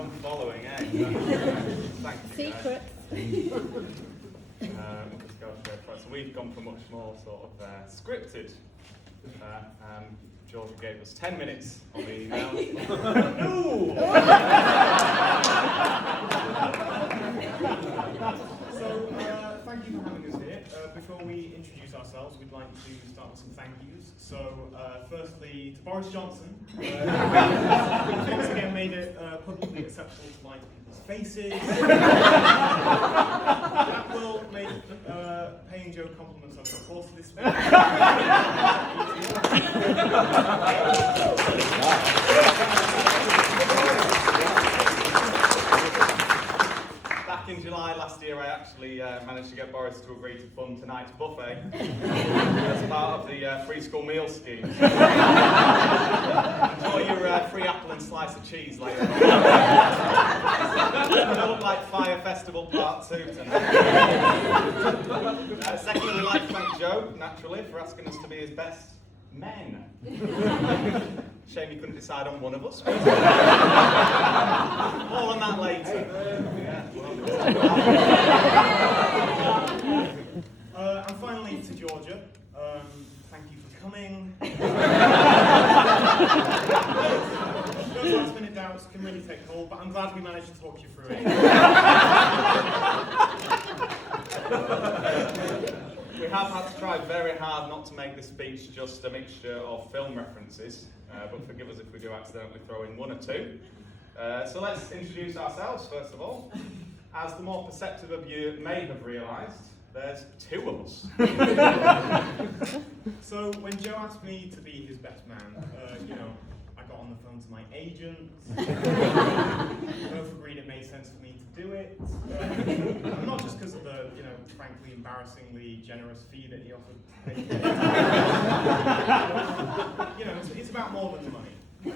some following, eh? Thank you. Secrets. So we've gone for much more sort of scripted. Georgia gave us 10 minutes on the email. No! So, thank you for having us here. Before we introduce ourselves, we'd like to start with some thank yous. So, firstly, to Boris Johnson, who once again made it publicly acceptable to lie to people's faces. That will make paying Joe compliments on the course of this film. Back in July last year, I actually managed to get Boris to agree to fund tonight's buffet as part of the free school meal scheme. Enjoy your free apple and slice of cheese later on. It looked like Fire Festival Part 2 tonight. Secondly, we'd like to thank Joe, naturally, for asking us to be his best men. Shame you couldn't decide on one of us. More on that later. And finally to Georgia, thank you for coming. Those last minute doubts can really take hold, but I'm glad we managed to talk you through it. We have had to try very hard not to make this speech just a mixture of film references, but forgive us if we do accidentally throw in one or two. So let's introduce ourselves first of all. As the more perceptive of you may have realised, there's two of us. So when Joe asked me to be his best man, I got on the phone to my agent. Both agreed it made sense for me to do it. And not just because of the, frankly embarrassingly generous fee that he offered. It's about more than the money. I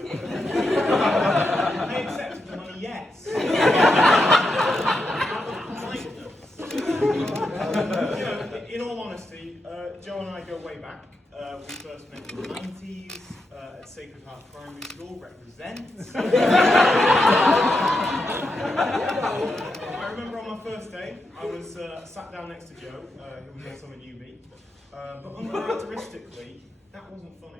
accepted the money, yes. In all honesty, Joe and I go way back. We first met in the 90s at Sacred Heart Primary School, represents. I remember on my first day, I was sat down next to Joe, who was also a newbie, but uncharacteristically, that wasn't funny.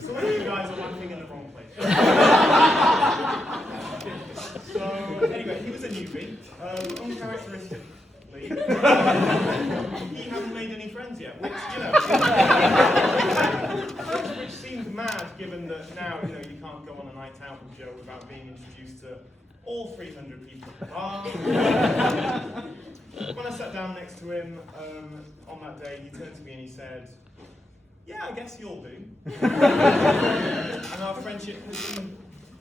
Some of you guys are laughing in the wrong place. So, anyway, he was a newbie. Uncharacteristically, he hadn't made any friends yet, which seems mad given that now, you can't go on a night out with Joe without being introduced to all 300 people at the bar. When I sat down next to him on that day, he turned to me and he said, "Yeah, I guess you'll do." And our friendship has been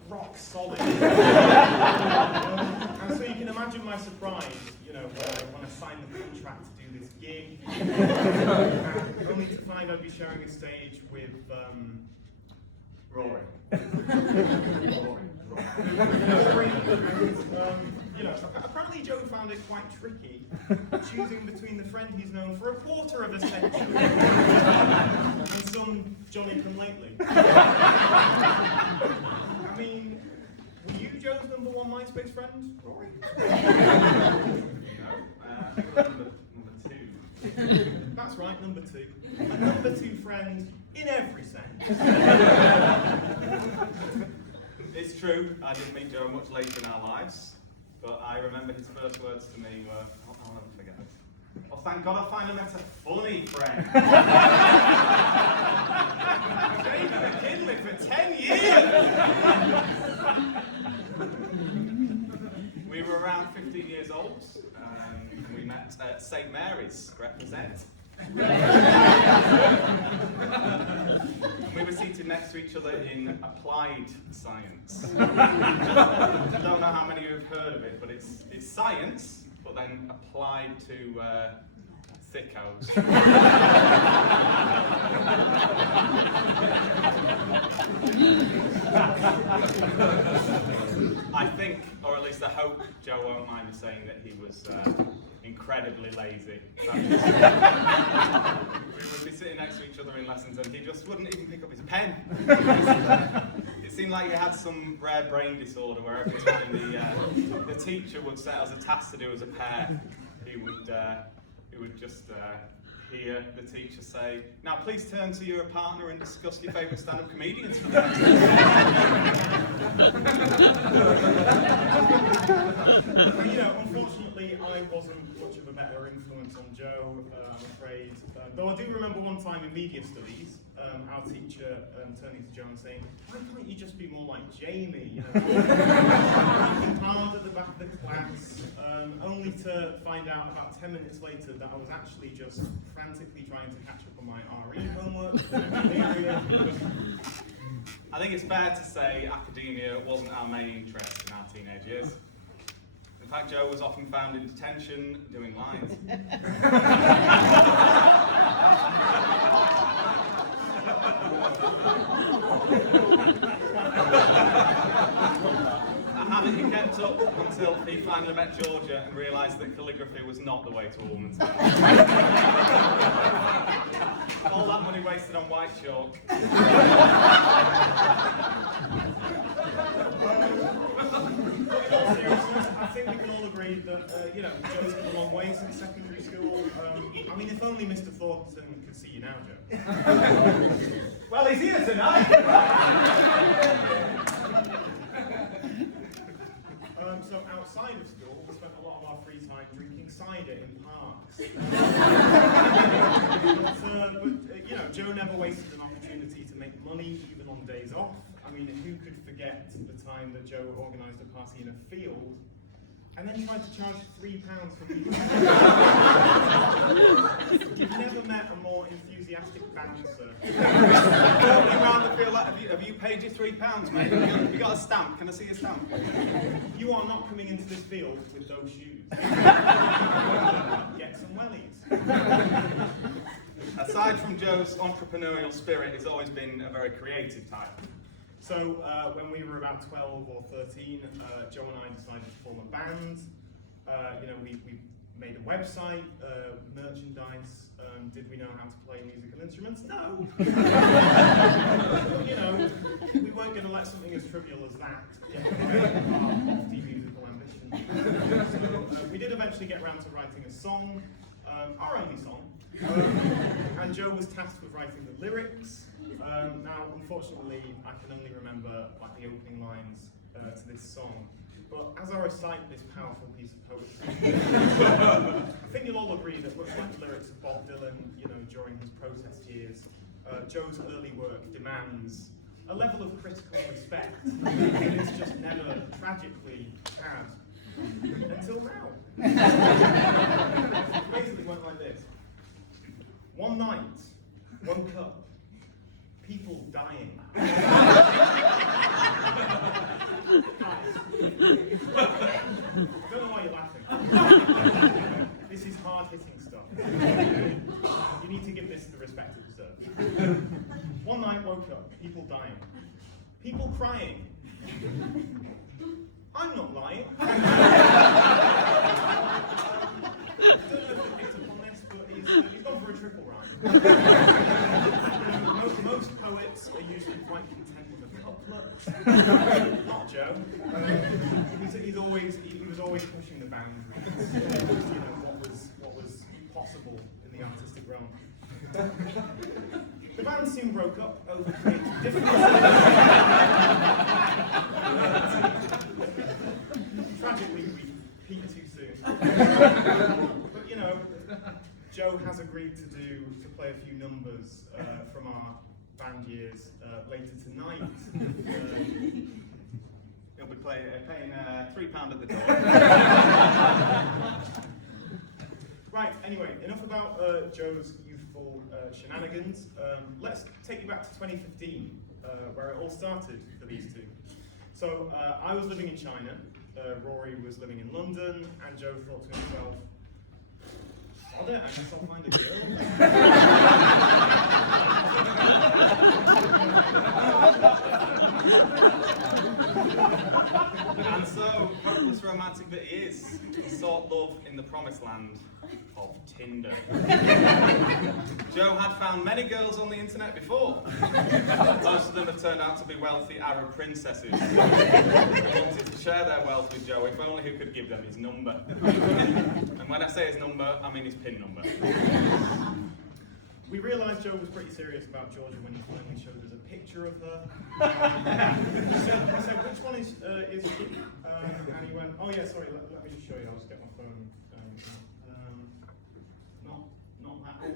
rock solid. And so you can imagine my surprise, when I signed the contract to do this gig, only to find I'd be sharing a stage with Rory. Apparently Joe found it quite tricky choosing between the friend he's known for a quarter of a century and some Johnny-come-lately. I mean, were you Joe's #1 MySpace friend, Rory? Number two. That's right, number 2. A number 2 friend in every sense. It's true, I did meet Joe much later in our lives, but I remember his first words to me were, I'll never forget it. "Oh, thank God I finally met a funny friend." David McKinley for 10 years! We were around 15 years old. We met at St. Mary's, represent. We were seated next to each other in applied science. I don't know how many of you have heard of it, but it's science, but then applied to thickos. I think, or at least I hope, Joe won't mind me saying that he was incredibly lazy. swimming lessons and he just wouldn't even pick up his pen. It seemed like he had some rare brain disorder where every time the teacher would set us a task to do as a pair, he would just hear the teacher say, "Now please turn to your partner and discuss your favourite stand-up comedians for the next Unfortunately, I wasn't much of a better influence on Joe, I'm afraid. Though I do remember one time in media studies, our teacher turning to Joe and saying, "Why can't you just be more like Jamie? Working hard at the back of the class," only to find out about 10 minutes later that I was actually just frantically trying to catch up on my RE homework. I think it's fair to say academia wasn't our main interest in our teenage years. In fact, Joe was often found in detention doing lines. A habit he kept up until he finally met Georgia and realised that calligraphy was not the way to a woman's heart. All that money wasted on white chalk. I think we can all agree that, Joe's come a long way since secondary school. I mean, if only Mr. Thornton could see you now, Joe. Well, he's here tonight! So outside of school, we spent a lot of our free time drinking cider in parks. But Joe never wasted an opportunity to make money, even on days off. I mean, who could forget the time that Joe organised a party in a field and then tried to charge £3 for people? You've never met a more enthusiastic bouncer. Have you paid your £3, mate? Have you got a stamp? Can I see your stamp? You are not coming into this field with those shoes. Get some wellies. Aside from Joe's entrepreneurial spirit, he's always been a very creative type. So when we were about 12 or 13, Joe and I decided to form a band. We made a website, merchandise. Did we know how to play musical instruments? No. But, we weren't going to let something as trivial as that our lofty musical ambition. So we did eventually get around to writing a song, our only song. And Joe was tasked with writing the lyrics. Now, unfortunately, I can only remember the opening lines to this song. But as I recite this powerful piece of poetry, I think you'll all agree that much like the lyrics of Bob Dylan, during his protest years, Joe's early work demands a level of critical respect that it's just never tragically had until now. It basically went like this. One night, woke up, people dying. Don't know why you're laughing. This is hard-hitting stuff. You need to give this the respect it deserves. One night, woke up, people dying. People crying. I'm not lying. I don't know if it picked up on this, but he's gone for a triple rhyme. Most poets are usually quite content with a couplet. Not Joe. He was always pushing the boundaries. What was possible in the artistic realm. The band soon broke up over creative differences. Tragically, we peaked too soon. But Joe has agreed to play a few numbers from our band years later tonight. He'll be paying £3 at the door. Right, anyway, enough about Joe's youthful shenanigans. Let's take you back to 2015, where it all started for these two. So I was living in China, Rory was living in London, and Joe thought to himself, "Sod it, I guess I'll find a girl." And so, hopeless romantic that he is, he sought love in the promised land of Tinder. Joe Joe had found many girls on the internet before. Most of them had turned out to be wealthy Arab princesses who wanted to share their wealth with Joe, if only who could give them his number. And when I say his number, I mean his PIN number. We realised Joe was pretty serious about Georgia when he finally showed us a picture of her. He said, which one is she? And he went, oh yeah, sorry, let me just show you, I'll just get my phone. Not that one.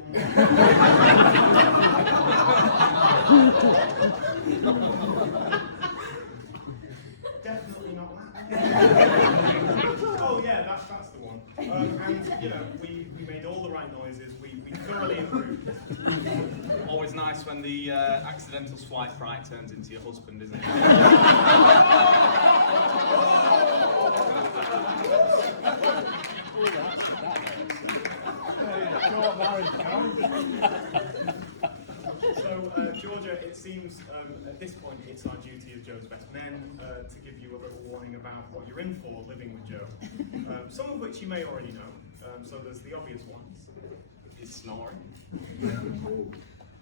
Definitely not that one. Oh yeah, that's the one. And you know, we made all the right noises, we thoroughly approved. Always nice when the accidental swipe right turns into your husband, isn't it? So, Georgia, it seems at this point it's our duty as Joe's best men to give you a little warning about what you're in for living with Joe. Some of which you may already know. So there's the obvious ones. He's snoring.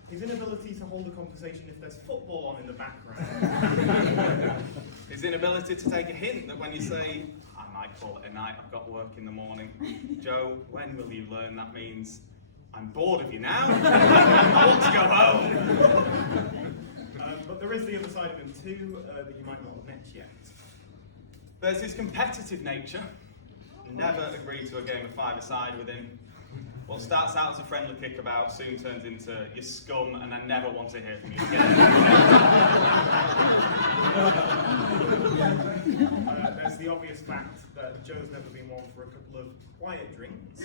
His inability to hold a conversation if there's football on in the background. His inability to take a hint that when you say, I might call it a night, I've got work in the morning. Joe, when will you learn that means I'm bored of you now? I want to go home. But there is the other side of him too that you might not have met yet. There's his competitive nature. Never agree to a game of five-a-side with him. What starts out as a friendly kickabout soon turns into you scum and I never want to hear from you again. There's the obvious fact that Joe's never been one for a couple of quiet drinks.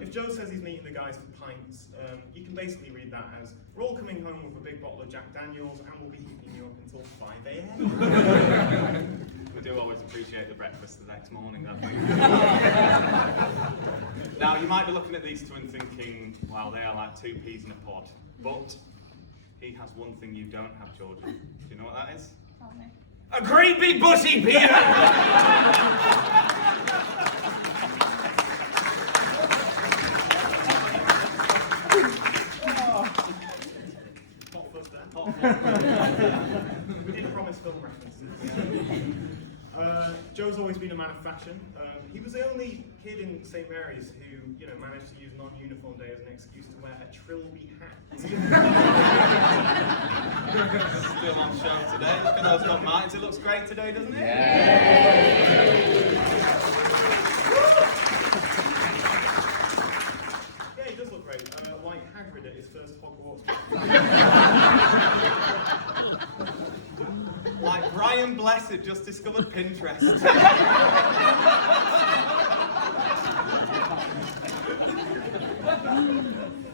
If Joe says he's meeting the guys for pints, you can basically read that as, we're all coming home with a big bottle of Jack Daniels and we'll be heating you up until 5 a.m. We do always appreciate the breakfast the next morning, don't we? Now, you might be looking at these two and thinking, well, they are like two peas in a pod. But he has one thing you don't have, Georgia. Do you know what that is? Tell me. A great big bushy beard! Hot fuzz there. We didn't promise film references. Joe's always been a man of fashion. He was the only kid in St. Mary's who, managed to use non-uniform day as an excuse to wear a trilby hat. Still on show today. Look at those Doc Martens. It looks great today, doesn't it? Yeah, he does look great. Like Hagrid at his first Hogwarts. Like Brian Blessed just discovered Pinterest.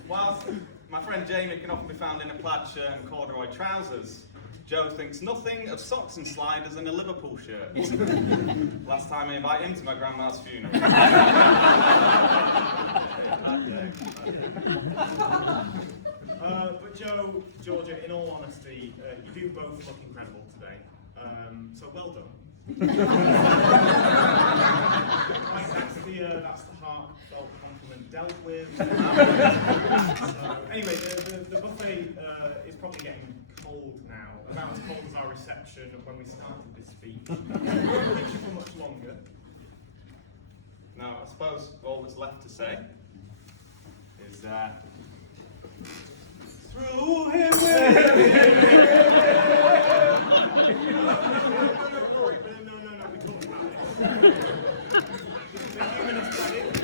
Whilst my friend Jamie can often be found in a plaid shirt and corduroy trousers, Joe thinks nothing of socks and sliders and a Liverpool shirt. Last time I invited him to my grandma's funeral. But Joe, Georgia, in all honesty, you do both look incredible today. So well done. That's the heartfelt compliment dealt with. So, anyway, the buffet is probably getting cold now, about as cold as our reception when we started this speech. It won't keep you for much longer. Now, I suppose all that's left to say is through him with No, we talked about it. A few minutes credit.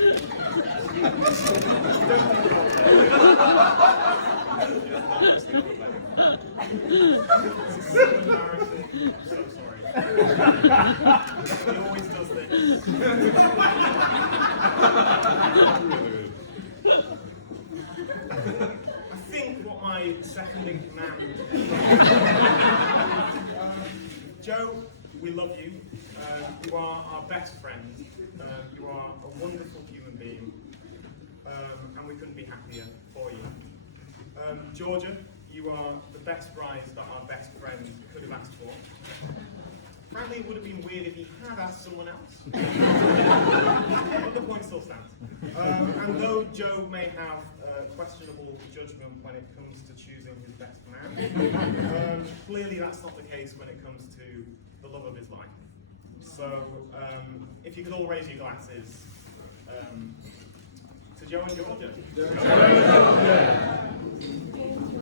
This is so embarrassing. I'm so sorry. He always does this. I think what my second in command. Joe, we love you. You are our best friend. You are a wonderful human being. And we couldn't be happier for you. Georgia, you are the best bride that our best friend could have asked for. Frankly, it would have been weird if he had asked someone else. But the point still stands. And though Joe may have questionable judgment when it comes to choosing his best man. Clearly that's not the case when it comes to the love of his life. So, if you could all raise your glasses to Joe and Georgia.